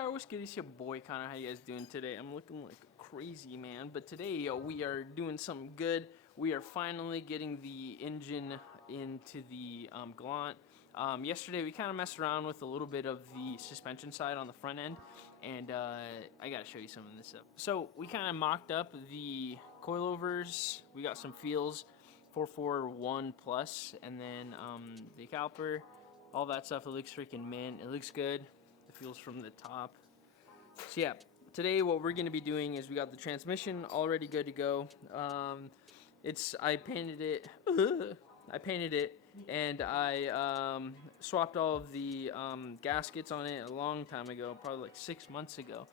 GVR, what's good? It's your boy Connor. How you guys doing today? I'm looking like crazy, man. But today we are doing something good. We are finally getting the engine into the Galant. Yesterday we kind of messed around with a little bit of the suspension side on the front end, and I gotta show you some of this stuff. So we kind of mocked up the coilovers. We got some feels, 441 plus, and then the caliper, all that stuff. It looks freaking mint. It looks good. The feels from the top. So yeah, today what we're gonna be doing is we got the transmission already good to go. I painted it. And I swapped all of the gaskets on it a long time ago, probably like 6 months ago.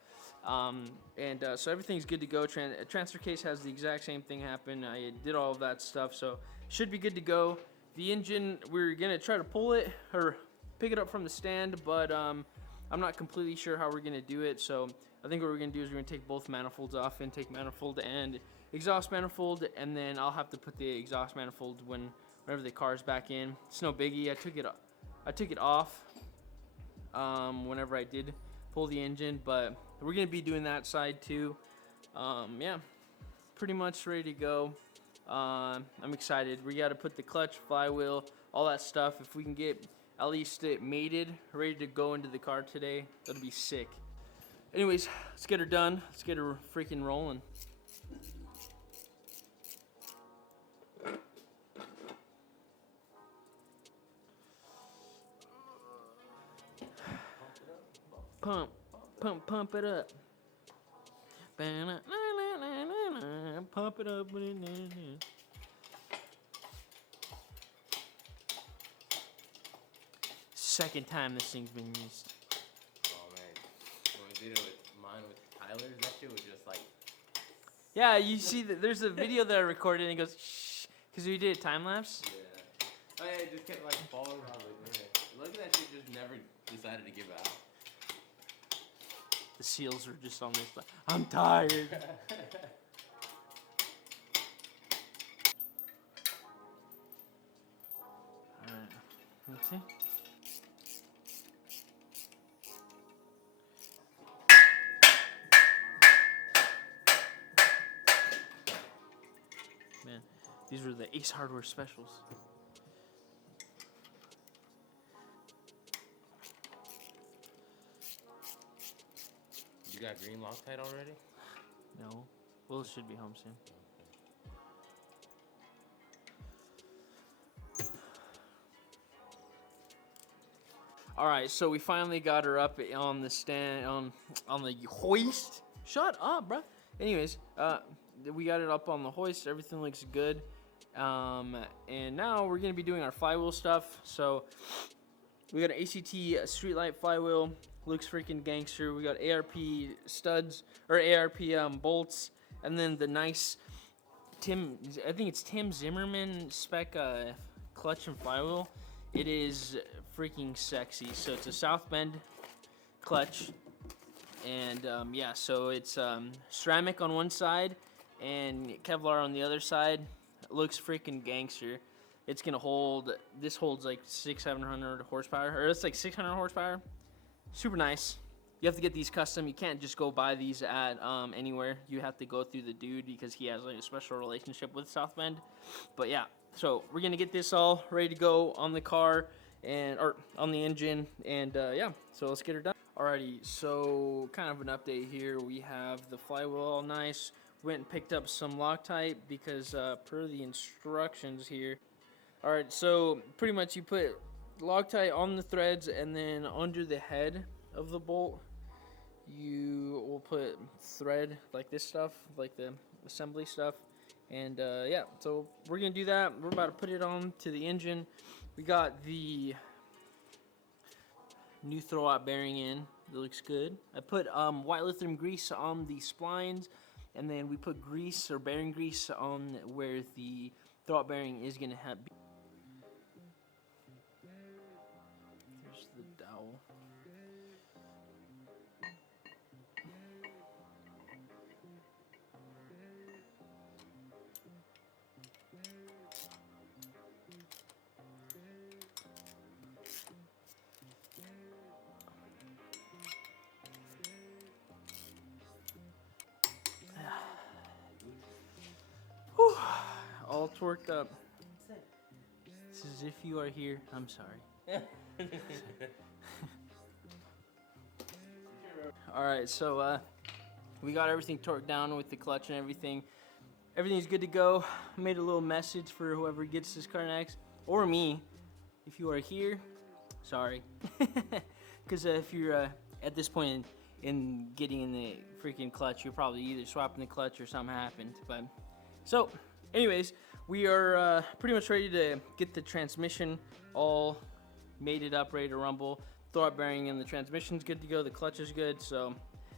So everything's good to go. Transfer case has the exact same thing happen. I did all of that stuff, so should be good to go. The engine, we're gonna try to pull it or pick it up from the stand, but I'm not completely sure how we're gonna do it. So I think what we're gonna do is we're gonna take both manifolds off, intake manifold and exhaust manifold, and then I'll have to put the exhaust manifold whenever the car's back in. It's no biggie. I took it off whenever I did pull the engine, but we're gonna be doing that side too. Yeah, pretty much ready to go. I'm excited. We got to put the clutch, flywheel, all that stuff. If we can get at least it mated, ready to go into the car today, that'll be sick. Anyways, let's get her done. Let's get her freaking rolling. Pump it up. Pump it up. Second time this thing's been used. Oh man, when we did it with mine with Tyler's, that shit was just like. Yeah, you see that there's a video that I recorded and it goes shh, because we did a time lapse. Yeah. Oh yeah, it just kept like falling. I was like, man, look at that shit just never decided to give out. The seals are just on this. I'm tired. Alright, let's see. Man, these were the Ace Hardware specials. You got green Loctite already? No. Well, it should be home soon. Alright, so we finally got her up on the stand, on the hoist. Shut up, bruh. Anyways, we got it up on the hoist. Everything looks good. And now we're going to be doing our flywheel stuff. So we got an ACT Streetlight flywheel. Looks freaking gangster. We got ARP studs, or ARP bolts. And then the nice I think it's Tim Zimmerman spec clutch and flywheel. It is freaking sexy. So it's a South Bend clutch. And yeah, so it's ceramic on one side and Kevlar on the other side. It looks freaking gangster. It's gonna hold, this holds like 700 horsepower, or it's like 600 horsepower. Super nice. You have to get these custom. You can't just go buy these at anywhere. You have to go through the dude because he has like a special relationship with South Bend. But yeah, so we're gonna get this all ready to go on the car or on the engine, and yeah, so let's get her done. Alrighty, so kind of an update here. We have the flywheel all nice. Went and picked up some Loctite because per the instructions here. Alright, so pretty much you put Loctite on the threads, and then under the head of the bolt you will put thread like this stuff, like the assembly stuff. And yeah, so we're gonna do that. We're about to put it on to the engine. We got the new throwout bearing in. It looks good. I put white lithium grease on the splines, and then we put grease or bearing grease on where the throwout bearing is gonna have. There's the dowel. torqued up. This is if you are here. I'm sorry. All right, so we got everything torqued down with the clutch and everything. Everything's good to go. I made a little message for whoever gets this car next, or me. If you are here, sorry. Because if you're at this point in getting in the freaking clutch, you're probably either swapping the clutch or something happened. But so, anyways, we are pretty much ready to get the transmission all mated up, ready to rumble. Throw bearing in the transmission's good to go. The clutch is good, so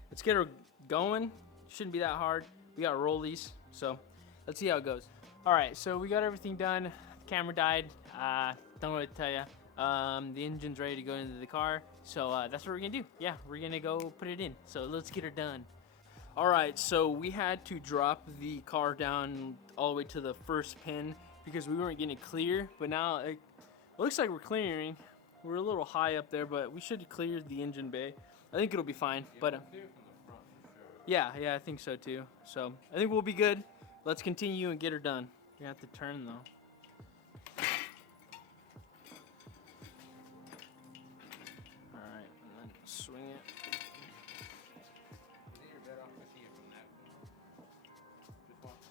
let's get her going. Shouldn't be that hard. We got rollies, so let's see how it goes. All right, so we got everything done. The camera died. Don't know what to tell you. The engine's ready to go into the car, so that's what we're gonna do. Yeah, we're gonna go put it in. So let's get her done. All right, so we had to drop the car down all the way to the first pin because we weren't getting it clear. But now it looks like we're clearing. We're a little high up there, but we should clear the engine bay. I think it'll be fine. But Clear from the front for sure. yeah, I think so too. So I think we'll be good. Let's continue and get her done. You have to turn though. All right, and then swing it. I think you're better off pushing it from that corner. Just watch.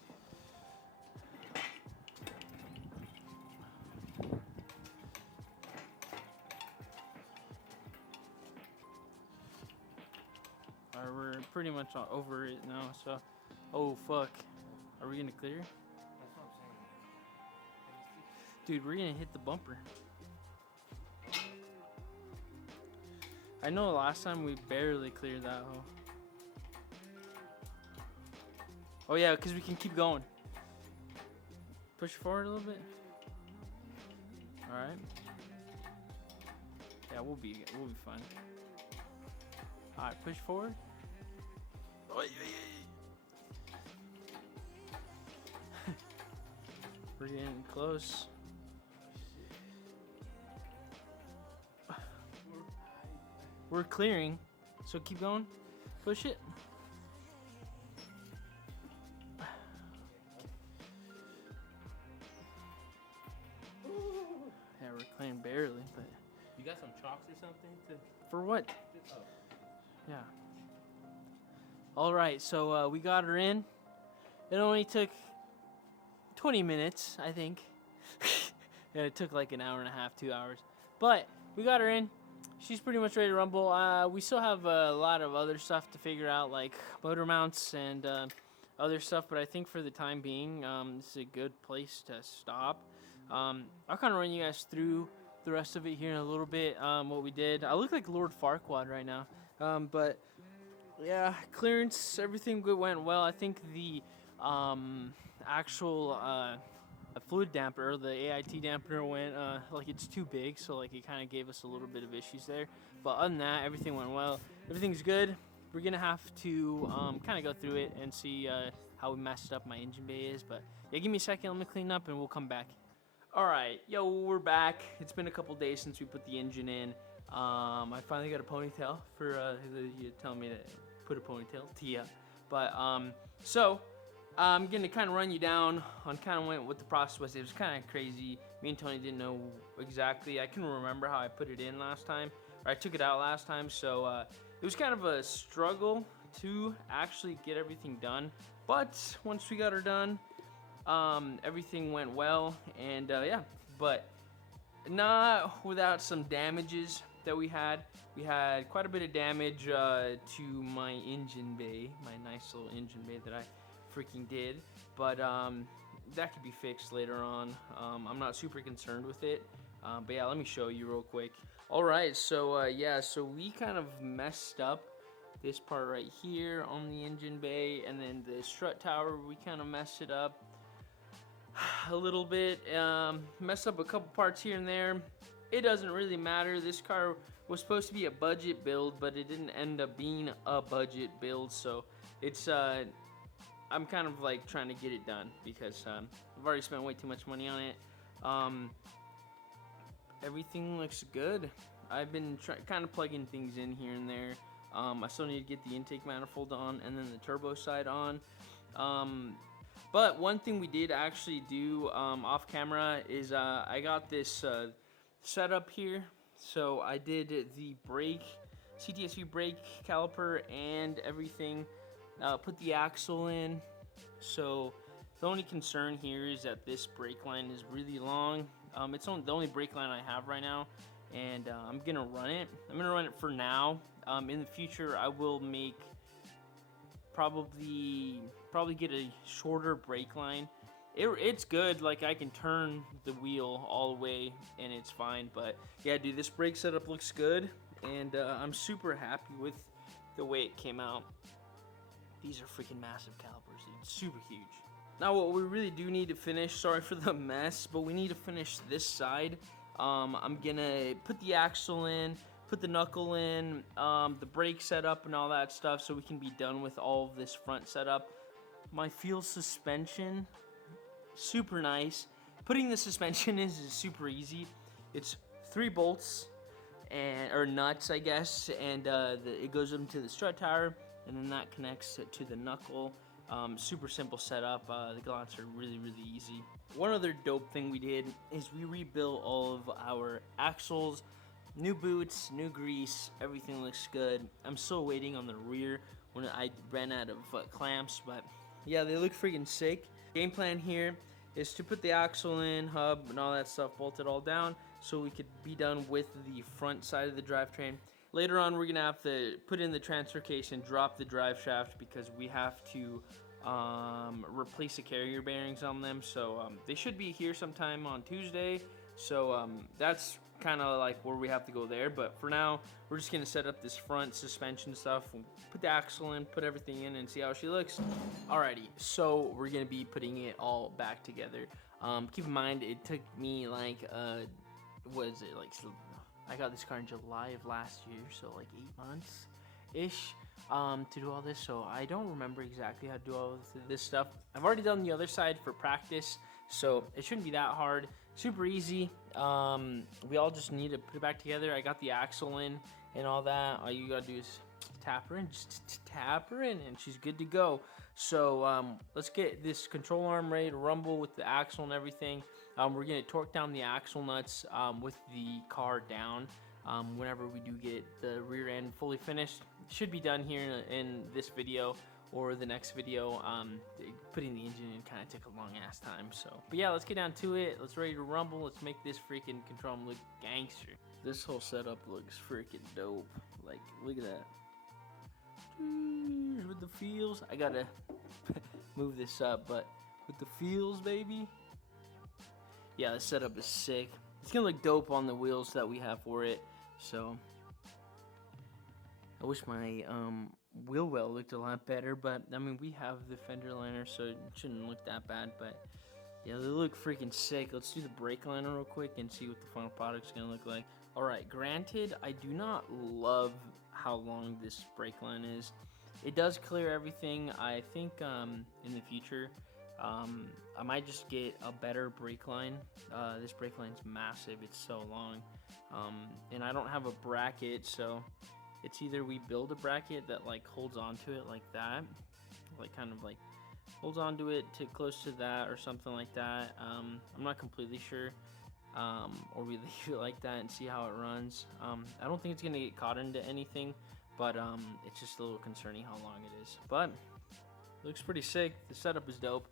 All right, we're pretty much over it now. So, oh fuck, are we gonna clear? That's what I'm saying. Dude, we're gonna hit the bumper. I know last time we barely cleared that hole. Oh yeah, because we can keep going. Push forward a little bit. All right. Yeah, we'll be fine. All right, push forward. Oh, yeah. We're getting close. We're clearing, so keep going. Push it. Yeah, we're clearing barely, but You got some chalks or something to? for what? Oh. Yeah. All right, so we got her in. It only took 20 minutes, I think. Yeah, it took like an hour and a half, 2 hours. But we got her in. She's pretty much ready to rumble. We still have a lot of other stuff to figure out, like motor mounts and other stuff. But I think for the time being, this is a good place to stop. I'll kind of run you guys through the rest of it here in a little bit, what we did. I look like Lord Farquaad right now. But yeah, clearance, everything went well. I think the actual fluid damper, or the AIT dampener went like it's too big, so like it kind of gave us a little bit of issues there. But other than that, everything went well. Everything's good. We're gonna have to kind of go through it and see how messed up my engine bay is. But yeah, give me a second. Let me clean up and we'll come back. All right, yo, we're back. It's been a couple days since we put the engine in. I finally got a ponytail for you telling me to put a ponytail, Tia. But so I'm gonna kind of run you down on kind of what the process was. It was kind of crazy. Me and Tony didn't know exactly. I can remember how I put it in last time, or I took it out last time. So it was kind of a struggle to actually get everything done. But once we got her done, everything went well, and yeah, but not without some damages that we had. We had quite a bit of damage to my engine bay, my nice little engine bay that I freaking did, but that could be fixed later on. I'm not super concerned with it, but yeah, let me show you real quick. All right, so yeah, so we kind of messed up this part right here on the engine bay, and then the strut tower, we kind of messed it up a little bit, messed up a couple parts here and there. It doesn't really matter. This car was supposed to be a budget build, but it didn't end up being a budget build, so it's I'm kind of like trying to get it done because I've already spent way too much money on it. Everything looks good. I've been kind of plugging things in here and there. I still need to get the intake manifold on and then the turbo side on. But one thing we did actually do off camera is I got this setup here. So I did the brake, CTSV brake caliper and everything. Put the axle in. So the only concern here is that this brake line is really long. It's the only brake line I have right now, and I'm gonna run it. I'm gonna run it for now. In the future, I will make probably get a shorter brake line. It's good. Like, I can turn the wheel all the way and it's fine. But yeah, dude, this brake setup looks good, and I'm super happy with the way it came out. These are freaking massive calipers, dude. Super huge. Now what we really do need to finish, sorry for the mess, but we need to finish this side. I'm gonna put the axle in, put the knuckle in, the brake setup and all that stuff, so we can be done with all of this front setup. My field suspension, super nice. Putting the suspension is super easy. It's 3 bolts or nuts, I guess, and it goes into the strut tire, and then that connects to the knuckle. Super simple setup. The Galants are really easy. One other dope thing we did is we rebuilt all of our axles, new boots, new grease, everything looks good. I'm still waiting on the rear when I ran out of clamps, but yeah, they look freaking sick. Game plan here is to put the axle in, hub, and all that stuff, bolt it all down so we could be done with the front side of the drivetrain. Later on, we're gonna have to put in the transfer case and drop the drive shaft because we have to replace the carrier bearings on them. So they should be here sometime on Tuesday. So that's kind of like where we have to go there. But for now, we're just gonna set up this front suspension stuff, put the axle in, put everything in, and see how she looks. Alrighty, so we're gonna be putting it all back together. Keep in mind, it took me like what is it, like, I got this car in July of last year, so like 8 months-ish to do all this, so I don't remember exactly how to do all of this stuff. I've already done the other side for practice, so it shouldn't be that hard. Super easy. We all just need to put it back together. I got the axle in and all that. All you gotta do is tap her in, just tap her in, and she's good to go. So let's get this control arm ready to rumble with the axle and everything. We're gonna torque down the axle nuts with the car down whenever we do get the rear end fully finished. It should be done here in this video or the next video. Putting the engine in kind of took a long ass time. So, but yeah, let's get down to it. Let's ready to rumble. Let's make this freaking control arm look gangster. This whole setup looks freaking dope. Like, look at that. With the feels, I gotta move this up, but with the feels, baby. Yeah, the setup is sick. It's gonna look dope on the wheels that we have for it. So I wish my wheel well looked a lot better, but I mean, we have the fender liner, so it shouldn't look that bad. But yeah, they look freaking sick. Let's do the brake liner real quick and see what the final product's gonna look like. All right, granted, I do not love how long this brake line is. It does clear everything. I think in the future I might just get a better brake line. This brake line's massive, it's so long, and I don't have a bracket, so it's either we build a bracket that like holds onto it like that, like kind of like holds onto it to close to that or something like that. I'm not completely sure. Or we leave it like that and see how it runs. I don't think it's gonna get caught into anything, but it's just a little concerning how long it is. But it looks pretty sick. The setup is dope.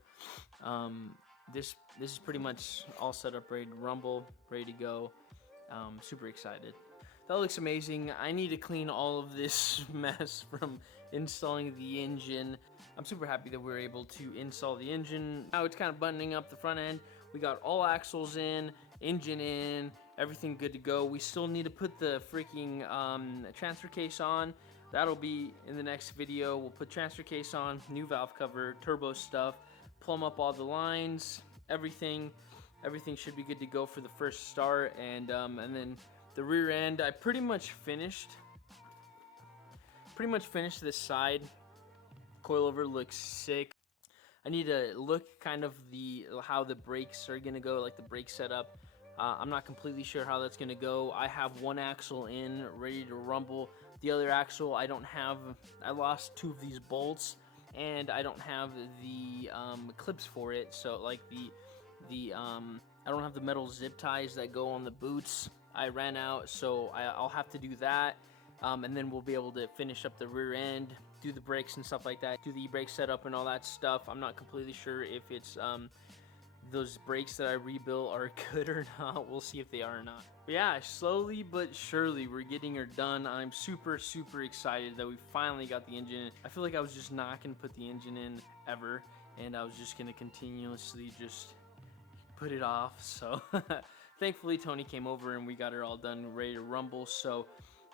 This is pretty much all set up, ready to rumble, ready to go. Super excited. That looks amazing. I need to clean all of this mess from installing the engine. I'm super happy that we were able to install the engine. Now it's kind of buttoning up the front end. We got all axles in, engine in, everything good to go. We still need to put the freaking transfer case on. That'll be in the next video. We'll put transfer case on, new valve cover, turbo stuff, plumb up all the lines, everything should be good to go for the first start. And then the rear end, I pretty much finished this side. Coilover looks sick. I need to look kind of how the brakes are gonna go, like the brake setup. I'm not completely sure how that's gonna go. I have one axle in, ready to rumble. The other axle, I don't have. I lost 2 of these bolts. and I don't have the clips for it. So like I don't have the metal zip ties that go on the boots. I ran out, so I'll have to do that, and then we'll be able to finish up the rear end, do the brakes and stuff like that, do the e-brake setup and all that stuff. I'm not completely sure if it's those brakes that I rebuilt are good or not. We'll see if they are or not. But yeah, slowly but surely we're getting her done. I'm super excited that we finally got the engine in. I feel like I was just not gonna put the engine in ever, and I was just gonna continuously just put it off. So thankfully Tony came over and we got her all done, ready to rumble. So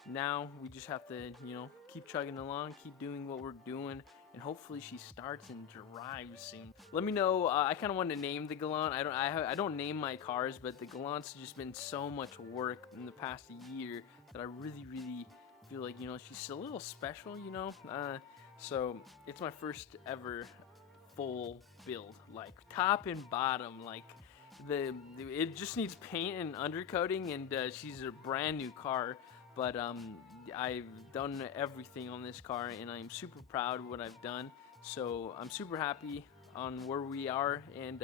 now we just have to, you know, keep chugging along, keep doing what we're doing, and hopefully she starts and drives soon. Let me know. I kind of want to name the Galant. I don't name my cars, but the Galant's just been so much work in the past year that I really feel like, you know, she's a little special, you know. So it's my first ever full build, like top and bottom. Like it just needs paint and undercoating, and she's a brand new car. But I've done everything on this car, and I'm super proud of what I've done. So I'm super happy on where we are, and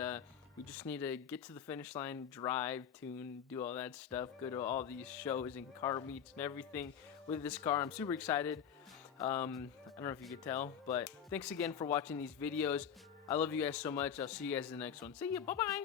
we just need to get to the finish line, drive, tune, do all that stuff, go to all these shows and car meets and everything with this car. I'm super excited. I don't know if you could tell, but thanks again for watching these videos. I love you guys so much. I'll see you guys in the next one. See you. Bye-bye.